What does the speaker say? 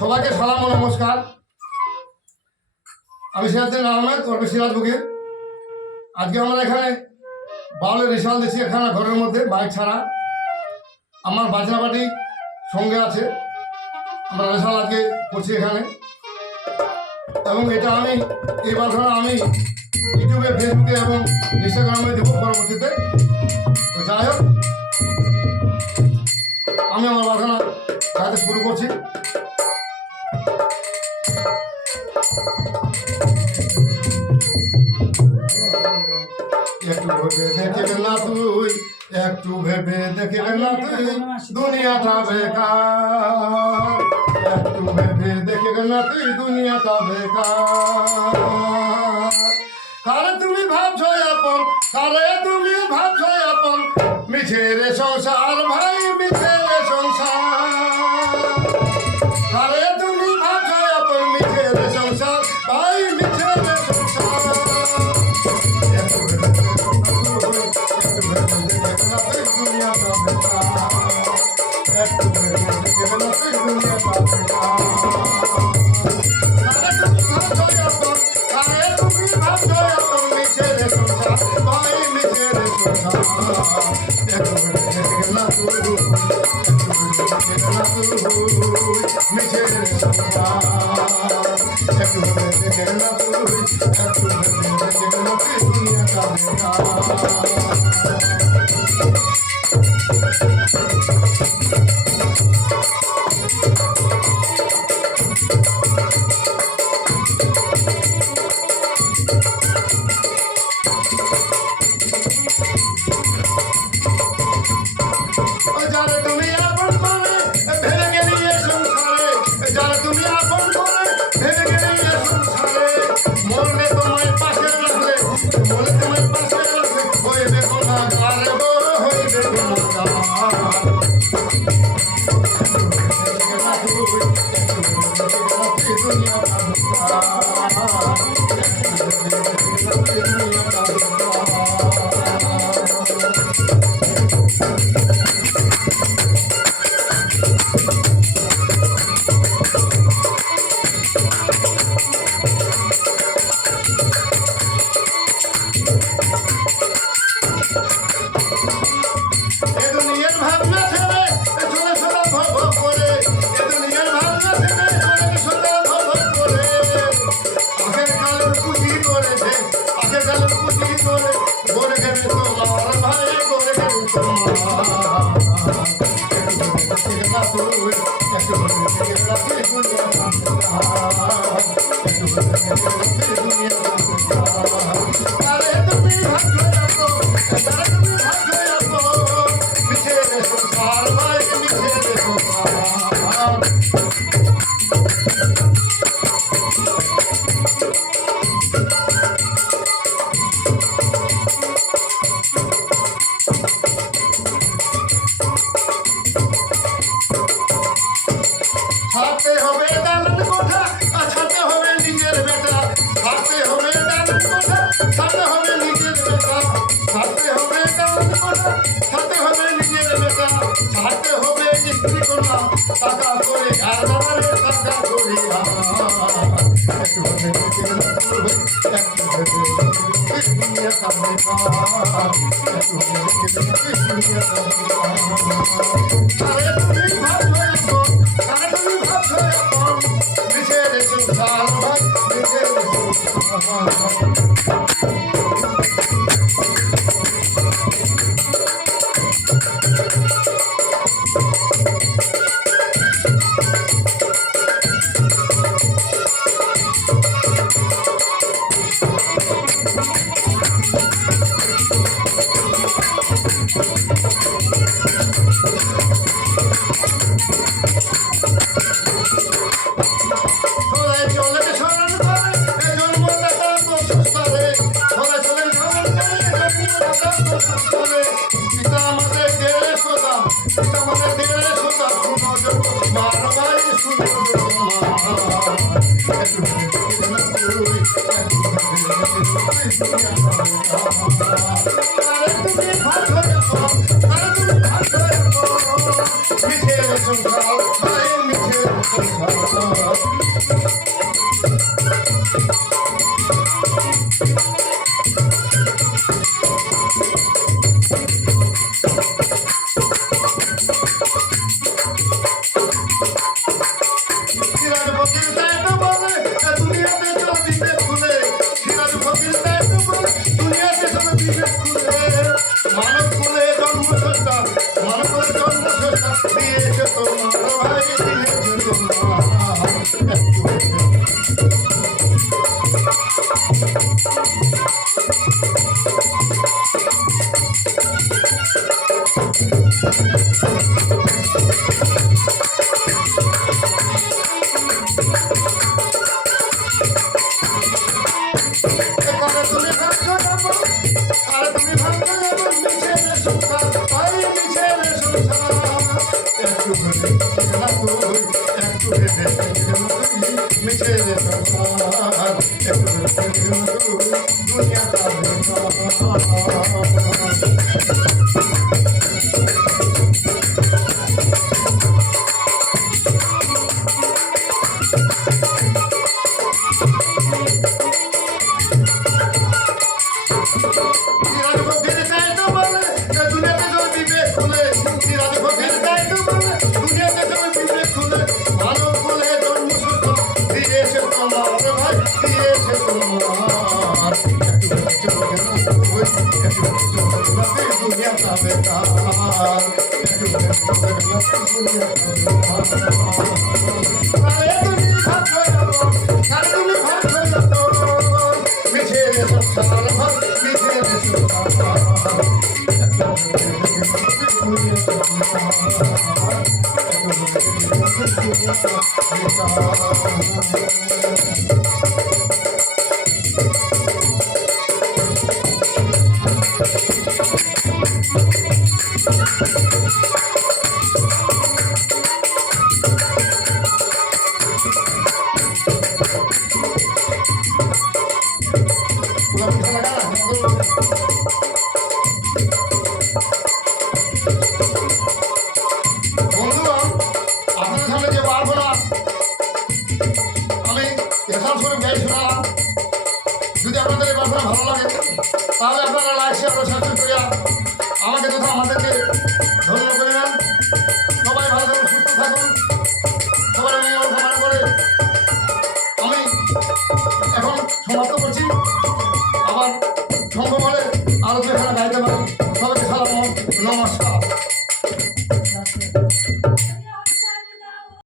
সবাইকে সালাম ও নমস্কার। আমি সিরাজুদ্দিন আহমেদ, ওরফে সিরাজ ফকির। আজকে আমরা এখানে বাউলের রিসাল দিচ্ছি এখানে ঘরের মধ্যে, বাইক ছাড়া। আমার বাজনা পার্টি সঙ্গে আছে, আমরা রিসাল আজকে করছি এখানে। এবং এটা আমি এই বাজনা আমি ইউটিউবে, ফেসবুকে এবং ইনস্টাগ্রামে দেবো পরবর্তীতে। তো যাই হোক, আমি আমার বাজনা গাইতে শুরু করছি। একটু ভেবে দেখে না তুই, একটু ভেবে দেখে না তুই, দুনিয়াটা বেকার। একটু ভেবে দেখে না তুই, দুনিয়াটা বেকার। কারে তুমি ভাবছো আপন, কারে তুমি ভাবছো আপন, মিছের সংসার ভাই, মিছের সংসার। কারে তুমি ভাবছো আপন, মিছের সংসার ভাই, মিছের সংসার। একটু ভেবে দেখে না তুই, দুনিয়াটা ছাড়তে হবে দালান কোঠা, ছাড়তে হবে নিজের বেটা। ছাড়তে হবে দালান কোঠা, ছাড়তে হবে নিজের বেটা। ছাড়তে হবে দালান কোঠা, ছাড়তে হবে নিজের বেটা। ছাড়তে হবে স্ত্রী কন্যা, টাকা করে আর দালারে টাকা করে। একটু ভেবে দেখে না তুই, একটু ভেবে দেখে দুনিয়াটা বেকার। একটু ভেবে দেখে দুনিয়াটা বেকার। আরে তুমি ভাবছো এখন, আরে তুমি ভাবছো এখন, মিছের সংসার ভাই, মিছের সংসার। মিছে দিয়েছে তোমার ভাই দিয়েছে তোমার একটু করে তুমি ভাবছো যেমন আর তুমি ভাবছো যেমন মিছে রে সংসার ওই মিছে রে সংসার একটু করে খেলা তুই একটু হেঁটে মিছে রে সংসার একটু করে তুই দুনিয়া যাবে সিরাজ ফকির তাই তো বলে দুনিয়াতে যদি বিবেক খুলে সিরাজ ফকির তাই তো বলে দুনিয়াতে যদি বিবেক খুলে ভালো বলে জন্মসূত্র দিয়েছে তোমার ভাই দিয়েছে তোমার একটু চোখে দুনিয়া যাবে তার একটু দুনিয়া তুমি ভাগ হয়ে যাবো তুমি ভাগ হয়ে যাবো মিছে সংসার ভাগ মিছে সংসার বন্ধুরা আপনাদের সামনে যে বারগুলা আমি এখান শুনে গাই শোনালাম যদি আপনাদের এই বারগুলা ভালো লাগে তাহলে আপনারা লাইক শেয়ার ও সাবস্ক্রাইব করিয়া আমাকে তথা আমাদেরকে ধন্য করে